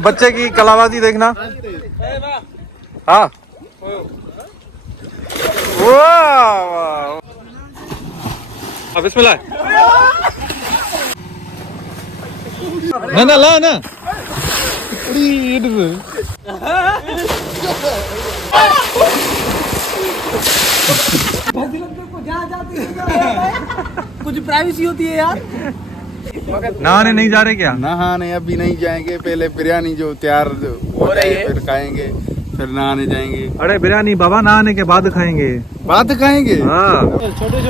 बच्चे की कलाबाजी देखना। हाँ वाह बिस्मिल्लाह। ना ना ला ना कुछ प्राइवेसी होती है यार। नहाने नहीं जा रहे क्या? नहाने अभी नहीं जाएंगे, पहले बिरयानी जो तैयार हो रही है फिर खाएंगे, फिर नहाने जाएंगे। अरे बिरयानी बाबा नहाने के बाद खाएंगे। बाद खाएंगे? हाँ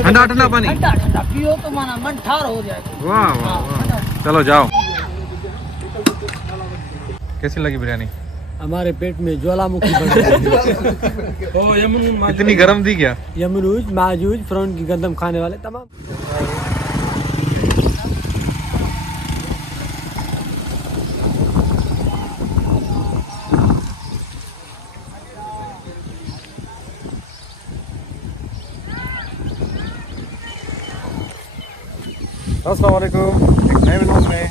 ठंडा ठंडा पानी ठंडा ठंडा पियो तो माना मन ठार हो जाएगा। वाह वाह वाह। चलो जाओ। कैसी लगी बिरयानी? हमारे पेट में ज्वालामुखी बढ़ गई। इतनी गरम थी क्या? यमरूज माजूज फ्रॉन की गंदम खाने वाले तमाम। अस्सलाम वालेकुम, एक नए व्लॉग में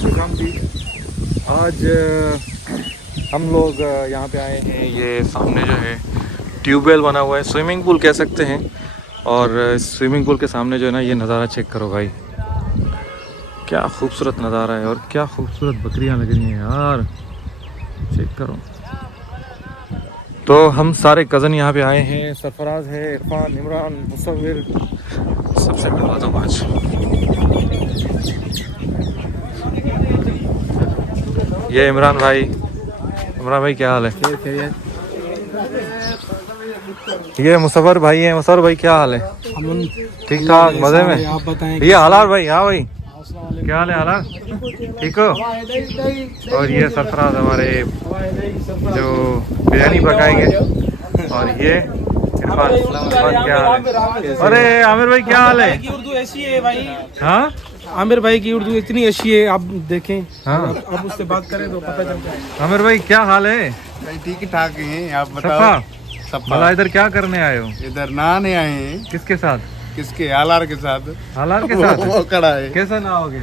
खुशाम दी। आज हम लोग यहाँ पे आए हैं। ये सामने जो है ट्यूबवेल बना हुआ है, स्विमिंग पूल कह सकते हैं। और स्विमिंग पूल के सामने जो है ना, ये नज़ारा चेक करो भाई, क्या खूबसूरत नज़ारा है। और क्या खूबसूरत बकरियाँ लग रही हैं यार, चेक करो। तो हम सारे कज़न यहाँ पे आए हैं। सरफराज है, इरफान, इमरान, मुसव्विर, सबसे मिलवाता हूँ आज। ये इमरान भाई। इमरान भाई क्या हाल है? ये मुसव्विर भाई है। मुसव्विर भाई क्या हाल है? ठीक ठाक मजे में? आप बताएं। ये हालात भाई। हाँ भाई क्या हाल है? हालात ठीक हो? और ये सरफराज हमारे जो बिरयानी पकाएंगे। और ये इरफान। इरफान क्या हाल है? अरे आमिर भाई क्या हाल है? उर्दू ऐसी है भाई। हाँ आमिर भाई की उर्दू इतनी अच्छी है, आप देखें। हाँ अब उससे बात करें तो पता चलता है। आमिर भाई क्या हाल है? ठीक ठाक हैं, आप सफा बताओ। भला इधर क्या करने आए हो? इधर नहाने आए हैं। किसके साथ? किसके? आलार के साथ। हालात के साथ? वो खड़ा है। कैसे नहाओगे?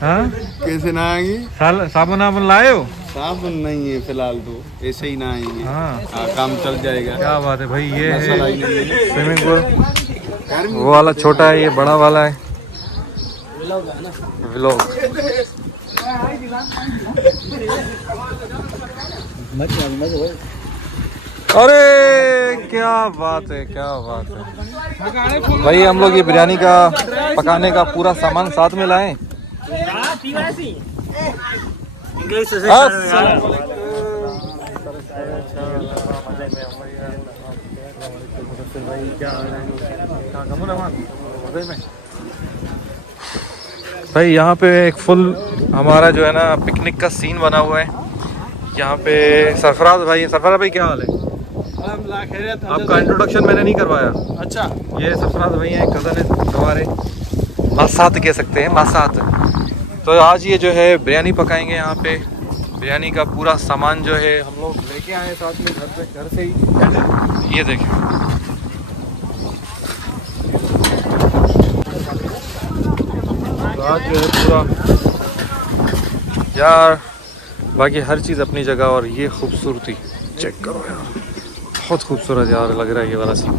हाँ कैसे नहाएंगे? साबुन वाबुन लाए हो? साबुन नहीं है फिलहाल, तो ऐसे ही नहाएंगे। हाँ काम चल जाएगा। क्या बात है भाई। ये मसाला ही है नहीं है। Swimming pool. वो वाला छोटा है, ये बड़ा वाला है व्लॉग। अरे क्या बात है, क्या बात है भाई। हम लोग ये बिरयानी का पकाने का पूरा सामान साथ में लाए। भाई यहाँ पे एक फुल हमारा जो है ना पिकनिक का सीन बना हुआ है। यहाँ पे सरफराज भाई है। सरफराज भाई क्या हाल है? आपका इंट्रोडक्शन मैंने नहीं करवाया। अच्छा, ये सरफराज भाई हैं, कज़न है हमारे, मासात कह सकते हैं, मासात। तो आज ये जो है बिरयानी पकाएंगे यहाँ पे। बिरयानी का पूरा सामान जो है हम लोग लेके आए साथ में घर से ही। ये देखें तो आज जो है पूरा यार, बाकी हर चीज़ अपनी जगह। और ये खूबसूरती चेक करो यार, बहुत खूबसूरत यार लग रहा है ये वाला सीन।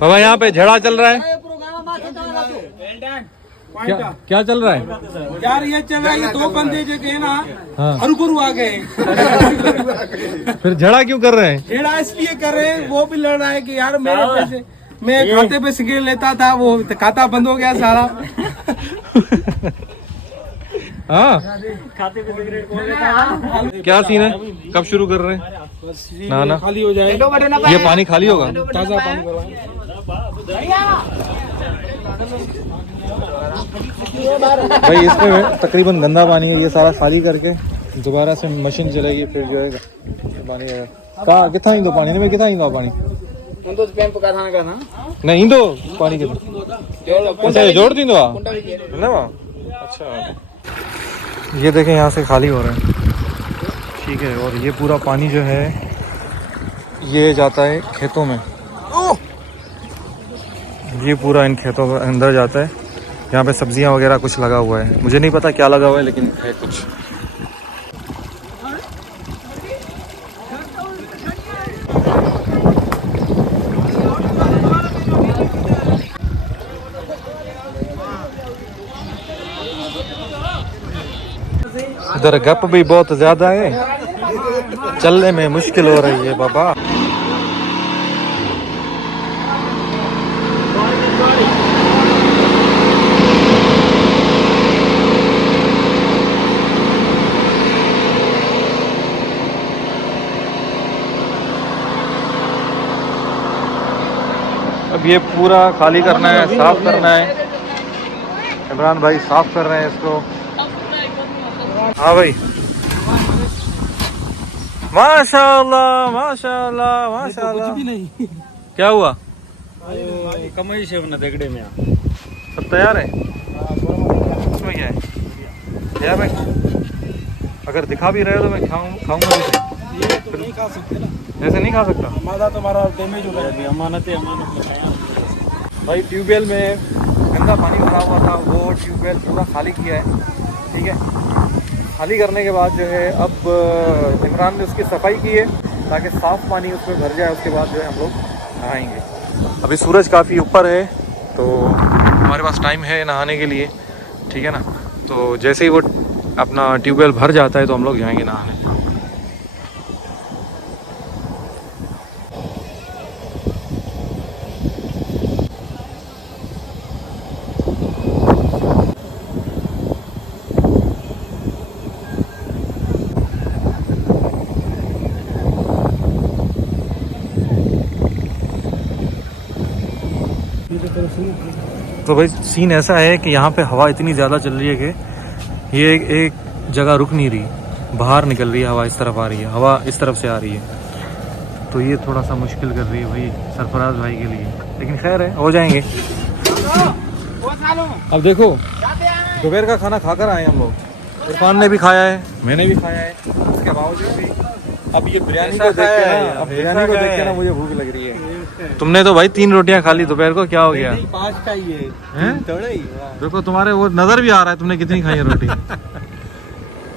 बाबा यहाँ पे झेड़ा चल रहा है। क्या चल रहा है यार? ये चल रहा है, ये दो बंदे जो है ना, हाँ हरू आ गए। फिर झेड़ा क्यों कर रहे हैं? खेड़ा इसलिए कर रहे हैं, वो भी लड़ रहा है कि यार मेरे पैसे, मैं खाते पे सिगरेट लेता था, वो खाता बंद हो गया सारा। हाँ खाते पे सिगरेट कौन लेता? क्या सीन है? कब शुरू कर रहे हैं? ना ना खाली हो जाए। ये पानी खाली होगा? ताजा पानी भाई इसमें तकरीबन गंदा पानी है। ये सारा खाली करके दोबारा से मशीन चलेगी, फिर जो है पानी कहाँ कितना ही दो पानी में, कितना ही दो पानी नहीं दो पानी के जोड़ दी दो। अच्छा ये देखें यहाँ से खाली हो रहा है, ठीक है। और ये पूरा पानी जो है ये जाता है खेतों में। ये पूरा इन खेतों के अंदर जाता है। यहाँ पे सब्जियाँ वगैरह कुछ लगा हुआ है, मुझे नहीं पता क्या लगा हुआ है लेकिन है कुछ। इधर गप भी बहुत ज्यादा है, चलने में मुश्किल हो रही है बाबा। अब ये पूरा खाली करना है, साफ करना है। इमरान भाई साफ कर रहे हैं इसको। हाँ भाई, माशाल्लाह माशाल्लाह माशाल्लाह। कुछ भी नहीं। क्या हुआ? कमाई से अपना दगड़े में सब तैयार है? इसमें क्या है यार भाई? अगर दिखा भी रहे हो तो मैं खाऊंगा ये तो नहीं खा सकते ना, ऐसे नहीं खा सकता। हमारा तुम्हारा डैमेज हो गया। अमानत है, भाई ट्यूबवेल में गंदा पानी भरा हुआ था, वो ट्यूबवेल पूरा खाली किया है। ठीक है, खाली करने के बाद जो है अब इमरान ने उसकी सफाई की है ताकि साफ़ पानी उसमें भर जाए। उसके बाद जो है हम लोग नहाएंगे। अभी सूरज काफ़ी ऊपर है तो हमारे पास टाइम है नहाने के लिए, ठीक है ना। तो जैसे ही वो अपना ट्यूबवेल भर जाता है तो हम लोग जाएंगे नहाने। तो भाई सीन ऐसा है कि यहाँ पे हवा इतनी ज़्यादा चल रही है कि ये एक जगह रुक नहीं रही, बाहर निकल रही है हवा, इस तरफ आ रही है हवा, इस तरफ से आ रही है। तो ये थोड़ा सा मुश्किल कर रही है भाई सरफराज भाई के लिए, लेकिन खैर है, हो जाएंगे। अब देखो दोपहर का खाना खाकर आए हम लोग, इरफान ने भी खाया है, मैंने भी खाया है, उसके बावजूद भी अब ये बिरयानी को देख के ना, अब बिरयानी को देख के ना मुझे भूख लग रही है। तुमने तो भाई 3 रोटियां खा ली दोपहर को, क्या हो गया? 5 खाइए थोड़ा ही। देखो तुम्हारे वो नजर भी आ रहा है तुमने कितनी खाई है रोटी।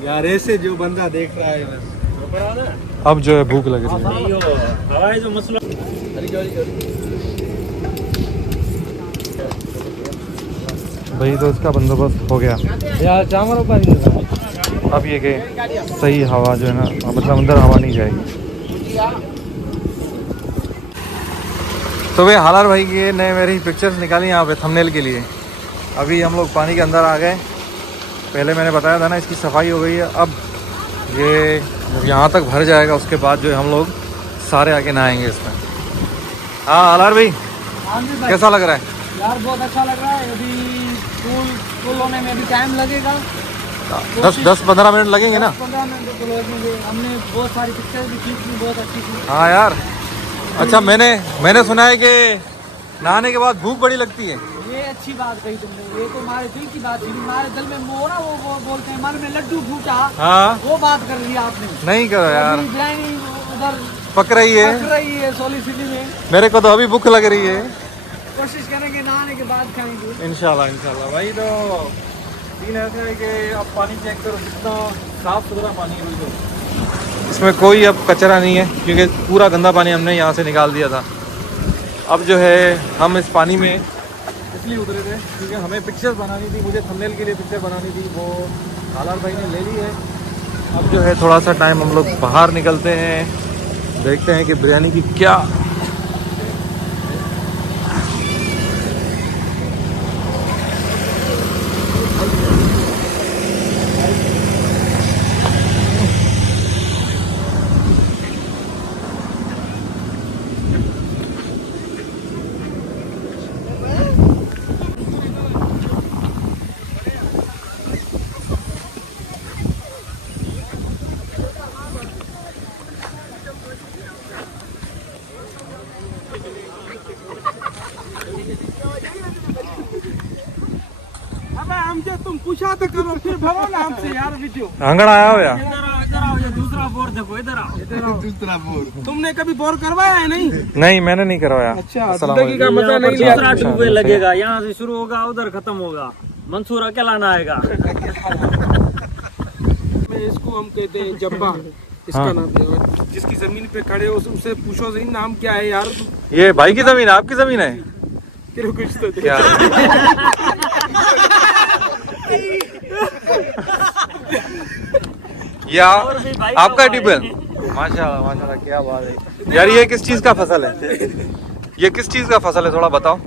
यार ऐसे जो बंदा देख रहा है बस। अब जो है भूख लग रही है। हवाई जो मसला भाई तो इसका बंदोबस्त हो गया यार, चावल पर अब ये कि सही हवा जो है ना, मतलब अंदर हवा नहीं जाएगी। तो भाई हालार भाई की ने मेरी पिक्चर्स निकाली यहाँ पे थंबनेल के लिए। अभी हम लोग पानी के अंदर आ गए, पहले मैंने बताया था ना इसकी सफाई हो गई है। अब ये जब यहाँ तक भर जाएगा उसके बाद जो है हम लोग सारे आके नहाएंगे इसमें। हाँ हालार भाई कैसा लग रहा है? यार बहुत अच्छा लग रहा है। अभी स्कूल होने में भी टाइम लगेगा, 10-15 मिनट लगेंगे ना। 15 मिनट तो लगेंगे। हमने बहुत सारी पिक्चर भी खींची, बहुत अच्छी थी। हाँ यार, अच्छा मैंने सुना है कि नहाने के बाद भूख बड़ी लगती है। ये अच्छी बात कही तुमने, ये तो हमारे दिल की बात थी। हमारे दिल में मोरा वो बोलते हैं मन में लड्डू फूटा, हाँ वो बात कर ली आपने। नहीं करो यार, बिरयानी उधर पक रही है सोली सिटी में। मेरे को तो अभी भूख लग रही है। कोशिश करेंगे नहाने के बाद खाएंगे इंशाल्लाह भाई। तो सीन ऐसा है कि अब पानी चेक करो कितना साफ सुथरा पानी है बिल्कुल, इसमें कोई अब कचरा नहीं है क्योंकि पूरा गंदा पानी हमने यहाँ से निकाल दिया था। अब जो है हम इस पानी में इसलिए उतरे थे क्योंकि हमें पिक्चर्स बनानी थी, मुझे थंबनेल के लिए पिक्चर बनानी थी, वो हालार भाई ने ले ली है। अब जो है थोड़ा सा टाइम हम लोग बाहर निकलते हैं, देखते हैं कि बिरयानी की क्या तुम पूछा तो करो, फिर भरो ना हमसे यार वीडियो। आंगन आया हो या इधर आओ, दूसरा दूसरा बोर देखो, इधर आओ। दूसरा बोर तुमने कभी बोर करवाया है नहीं? नहीं मैंने नहीं करवाया। अच्छा, अस्सलाम जिंदगी का मजा नहीं लिया। दूसरा ट्यूबवेल लगेगा, यहाँ से शुरू होगा उधर खत्म होगा, मंसूर अकेला ना आएगा। इसको हम कहते हैं जब्बा, इसका हाँ। नाम है। जिसकी जमीन पे खड़े हो उससे पूछो सही नाम क्या है यार। ये भाई की जमीन है, आपकी जमीन है तेरे कुछ तो दे। क्या? या आपका ट्यूबवेल? माशाल्लाह माशाल्लाह, क्या बात है यार। ये किस चीज का फसल है? ये किस चीज का फसल है, थोड़ा बताओ।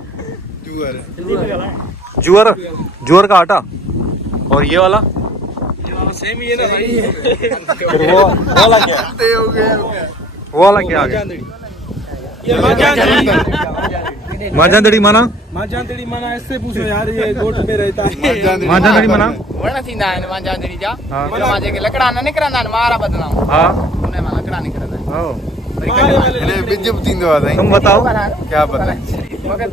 जुअर, जुअर का आटा। और ये वाला सेम ही है ना भाई। फिर वो वाला क्या? हो गया वो वाला क्या आ गया? ये माजांदड़ी माना? माजांदड़ी माना इससे पूछो यार, ये गोट में रहता है। माजांदड़ी माना? वण थींदा आहिनि मांझांदड़ी जा, हाँ। हुन मां जेके लकड़ा न निकिरंदा आहिनि ॿाहिरां बदिलां, हाँ हुन मां लकड़ा निकिरंदा आहिनि। ओ, इन्हें बिजब तीन दवा तुम बताओ। क्या पता।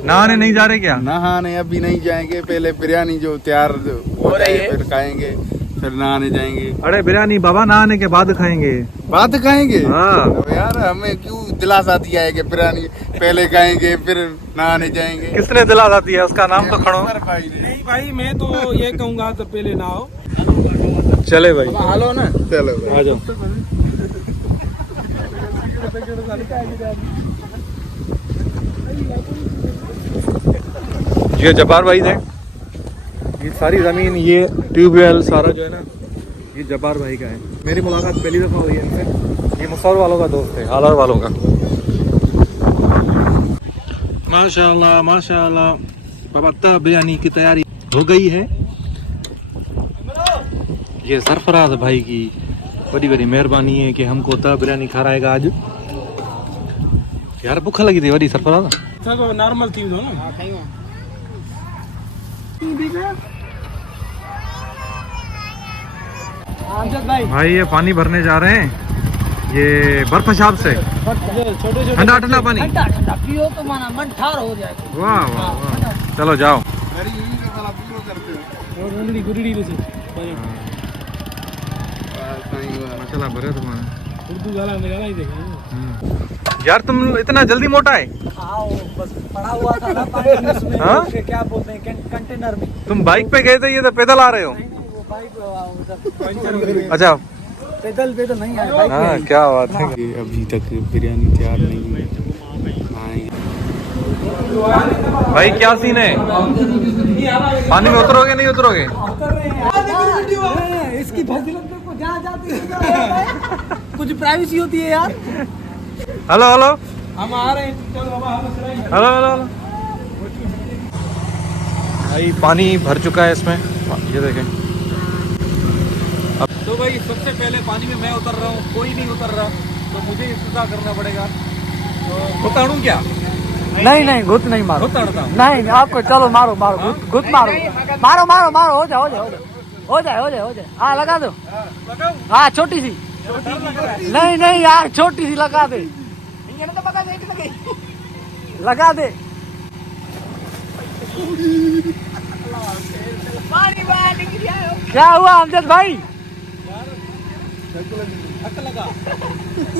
नहाने नहीं जा रहे क्या? नहाने अभी नहीं जाएंगे, पहले बिरयानी जो तैयार हो रही जाए है। फिर खाएंगे, फिर नहाने जाएंगे। अरे बिरयानी बाबा नहाने के बाद खाएंगे। बात खाएंगे? हाँ। अब यार हमें क्यों दिलासा दिया है कि बिरयानी पहले खाएंगे फिर नहाने जाएंगे? किसने दिला दी है? उसका नाम तो खड़ो। नहीं भाई, मैं तो ये कहूँगा तो पहले नहाओ। चले भाई, हालो ना। चलो भाई। आ जाओ। ये जब्बार भाई थे। ये सारी जमीन, ये ट्यूबवेल सारा जो है ना, ये जब्बार भाई का है। मेरी मुलाकात पहली दफा हुई है इनसे। ये मुसौर वालों का दोस्त है, हालार वालों का। माशाल्लाह माशाल्लाह। बाबा तब बिरयानी की तैयारी हो गई है। ये सरफराज भाई की बड़ी बड़ी मेहरबानी है कि हमको तब बिरयानी खाराएगा आज। यार भूख लगी थी बड़ी सरफराज। तो नॉर्मल थी ना। भाई ये पानी भरने जा रहे हैं, ये बर्फ शाप से छोटे ठंडा ठंडा पानी। ठंडा ठंडा पियो तो माना मन ठार हो जाएगा। वाह वाह वाह। चलो जाओ। छोटे गुरड़ी में से माशाल्लाह भरे तुम्हारे। उर्दू गाना निकाला ही देखा। यार तुम इतना जल्दी मोटा है? आओ बस पड़ा हुआ था ना पानी उसमें, हाँ? उसके क्या बोलते हैं कंटेनर में। तुम बाइक पे गए थे, ये तो पैदल आ रहे हो? नहीं नहीं, वो बाइक पंचर हो गई। अच्छा पैदल पैदल नहीं आए, बाइक हाँ, में। क्या बात है। अभी तक बिरयानी तैयार नहीं है। भाई क्या सीन है? पानी में उतरोगे नहीं उतरोगे? इसकी फजीलत को जहाँ जाती है कुछ प्राइवेसी होती है यार। हेलो हेलो हम आ रहे हैं, चलो बाबा हम चलाएंगे। Hello hello hello. भाई पानी भर चुका है इसमें, ये देखें। तो भाई सबसे पहले पानी में मैं उतर रहा हूँ, कोई नहीं उतर रहा, तो मुझे इंतजार करना पड़ेगा। तो उतारूं क्या? नहीं नहीं, घुट नहीं मारो। उतारता हूँ। नहीं आपको चलो मारो मारो, घुट मारो मारो मारो मारो, हो जाए हो जाए हो जाए हो जाए हो जाए। हाँ लगा दो। हाँ छोटी सी। नहीं नहीं यार, छोटी सी लगा दे, लगा दे। क्या हुआ अमजद भाई?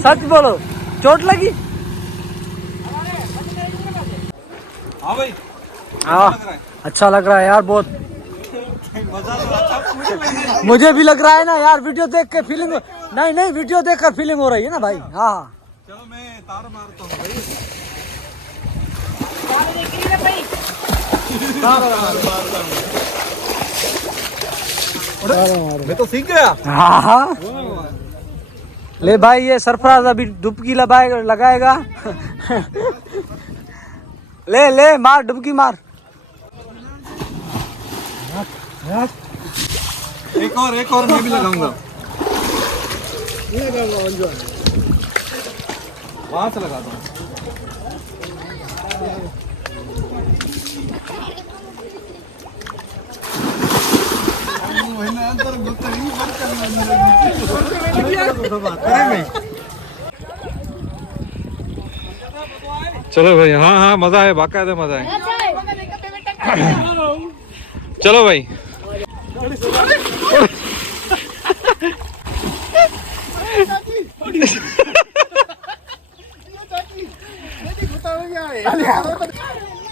सच बोलो, चोट लगी? हाँ भाई, हाँ अच्छा लग रहा है यार बहुत। मुझे भी लग रहा है ना यार, वीडियो देख के फीलिंग। नहीं नहीं, वीडियो देख कर फीलिंग हो रही है ना भाई। हाँ चलो मैं तार मारता हूँ भाई। मैं तो सीख गया। हाँ हाँ। ले भाई, ये सरफराज अभी डुबकी लगाएगा। ले ले मार, डुबकी मार। एक और मैं भी लगाऊंगा। वहां से लगाता हूँ। चलो भाई, हाँ हाँ मजा है, बाकायदा मजा है। चलो भाई।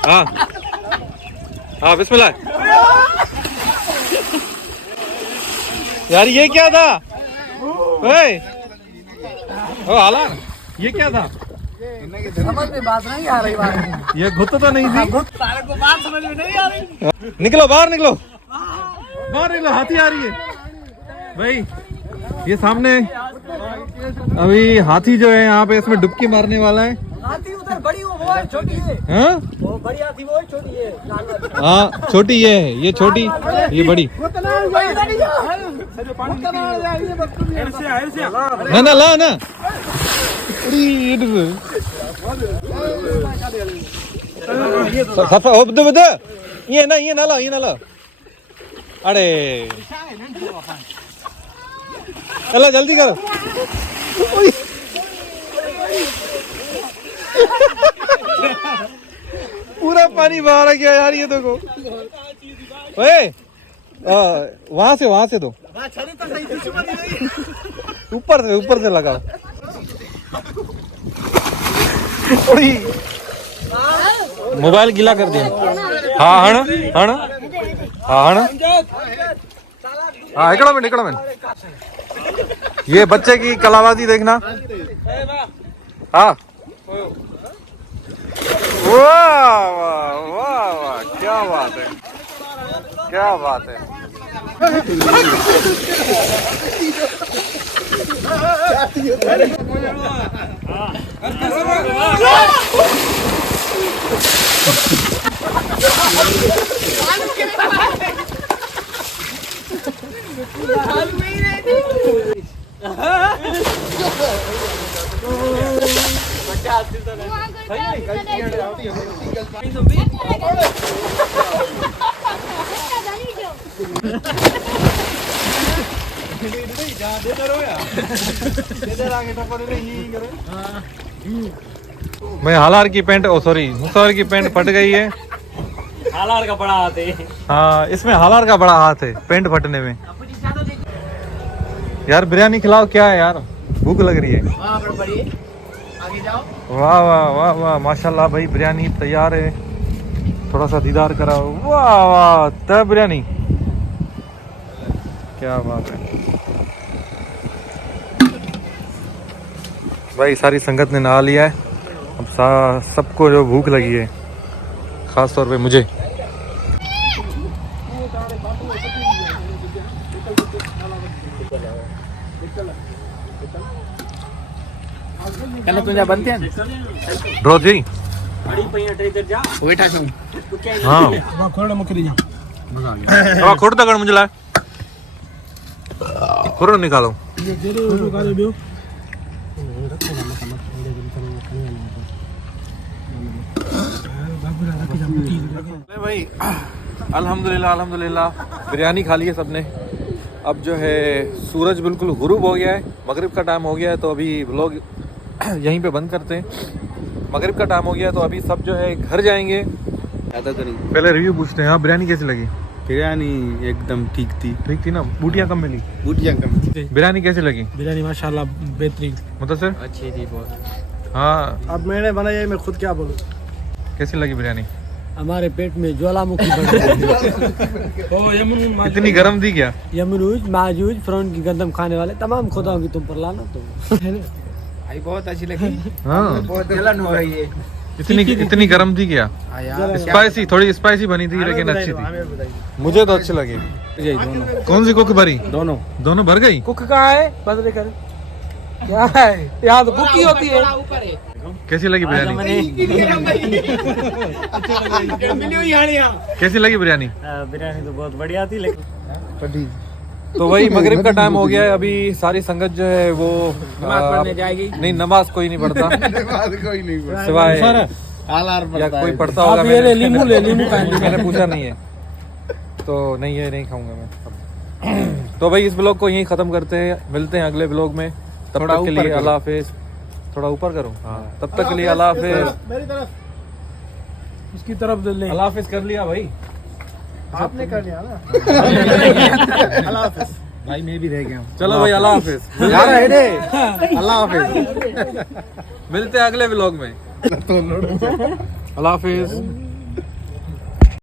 हाँ हाँ बिस्मिल्लाह। यार ये क्या था? ओए ओ आला, ये क्या था? समझ में बात नहीं आ रही बात। ये घुट तो नहीं थी? सारे को बात समझ में नहीं आ रही। निकलो बाहर, निकलो बाहर, निकलो। हाथी आ रही है भाई, ये सामने अभी हाथी जो है यहाँ पे, इसमें डुबकी मारने वाला है। हाथी उधर बड़ी वो है, छोटी है। हाँ वो बड़ी हाथी वो है, छोटी है। हाँ छोटी ये है, ये छोटी, ये बड़ी। ना ना ला ना, ये ना ला, ये ना ला। अरे चलो जल्दी करो। पूरा पानी बाहर आ गया यार, ये देखो। ओए वहां से दो, ऊपर से लगाओ। मोबाइल गीला कर दिया। हाँ हण हाँ इकड़ा मिनट। ये बच्चे की कलाबाजी देखना। हाँ वाह वाह वाह वाह, क्या बात है, क्या बात है। मैं हालार की पैंट, ओ सॉरी मुसावर की पैंट फट गई है। हालार का बड़ा हाथ है। हाँ इसमें हालार का बड़ा हाथ है पैंट फटने में। यार बिरयानी खिलाओ, क्या है यार, भूख लग रही है। आगे जाओ। वाह वाह वाह वाह, माशाल्लाह भाई बिरयानी तैयार है। थोड़ा सा दीदार कराओ। वाह वाह, तय बिरयानी, क्या बात है भाई। सारी संगत ने नहा लिया है, अब सबको जो भूख लगी है, खास तौर पे मुझे। तुझे बनते हैं ड्रॉ जी बैठा छूं। हाँ खोड़ तक मुझे लाए, खोड़ निकालो। भाई अल्हम्दुलिल्लाह बिरयानी खा ली है सबने। अब जो है सूरज बिल्कुल गुरूब हो गया है, मगरिब का टाइम हो गया है, तो अभी व्लॉग यहीं पे बंद करते हैं। मगरिब का टाइम हो गया तो अभी सब जो है घर जाएंगे। पहले रिव्यू पूछते हैं। हाँ बिरयानी कैसी लगी? बिरयानी एकदम ठीक थी ना? बूटियाँ कम मिली? बूटियाँ कम थी। बिरयानी कैसी लगी? बिरयानी माशाल्लाह बेहतरीन, मुदस्सिर? अच्छी थी बहुत। हाँ अब मैंने बनाई है, मैं खुद क्या बोलूं। कैसी लगी बिरयानी? हमारे पेट में ज्वालामुखी बढ़ गई। इतनी गर्म थी क्या? यमरूज माजूज फिरौन की गंदम खाने वाले तमाम खुदाओं की तुम पर लाना तुम। भाई बहुत अच्छी लगी। हाँ बहुत जलन हो रही है। इतनी गर्म थी क्या? यार स्पाइसी, थोड़ी स्पाइसी बनी थी लेकिन अच्छी थी। मुझे तो अच्छी लगी। कौन सी कुक भरी? दोनों भर गई। कुक कहाँ है? बदले कर क्या है, यहाँ तो कुक ही होती है। ऊपर है। कैसी लगी बिरयानी? कैसी लगी बिरयानी? बिरयानी तो बहुत बढ़िया थी, लेकिन तो वही मगरिब का टाइम हो गया है, अभी सारी संगत जो है वो नमाज पढ़ने जाएगी। नहीं, नमाज कोई नहीं पढ़ता कोई नहीं पड़ा। सिवाय हालार या पड़ता कोई है। पढ़ता होगा। आप ये ले लीमू ले, लीमू खाएंगे। मैंने पूछा नहीं है तो नहीं, ये नहीं खाऊंगा मैं। तो भाई इस ब्लॉग को यहीं खत्म करते हैं, मिलते हैं अगले ब्लॉग में। तब तक के लिए अल्लाह हाफिज। थोड़ा ऊपर करो। हाँ तब तक के लिए अल्लाह हाफिज। मेरी तरफ, उसकी तरफ ले। अल्लाह हाफिज कर लिया भाई, आपने कर लिया ना। अल्लाह हाफिज। भाई मैं भी रह गया हूँ। चलो भाई अल्लाह हाफिज। यार है रे। अल्लाह हाफिज। मिलते हैं अगले व्लॉग में। अल्लाह हाफिज।